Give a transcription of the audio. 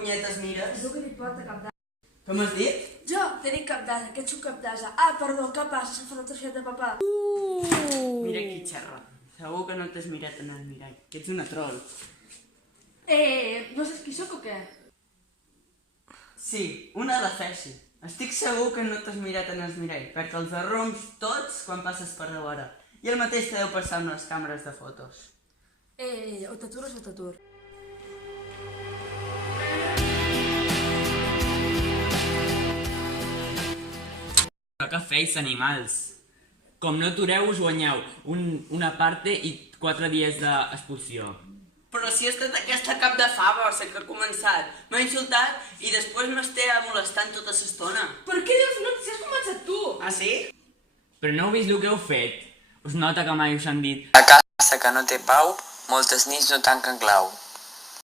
punyetes mires? És el que t'hi porta cap d'asa. Com has dit? Jo te dic cap d'asa, que ets un cap d'asa. Ah, perdó, què passa? S'ha fet el trosset de papà. Mira qui xerra. Segur que no t'has mirat en el mirall, que ets una troll. No saps qui sóc o què? Sí, una de feixi. Estic segur que no t'has mirat en el mirall, perquè els arromps tots quan passes per davora. I el mateix te deu passar amb les càmeres de fotos. O t'atures o t'atur. Que feis, animals. Com no atureu, us guanyeu una parte i 4 dies d'expulsió. Però si ha estat aquesta cap de fava, o sigui que ha començat. M'ha insultat i després m'està molestant tota l'estona. Per què dius no? Si has començat tu! Ah, sí? Però no heu vist el que heu fet? Us nota que mai us han dit A casa que no té pau, moltes nits no tanquen clau.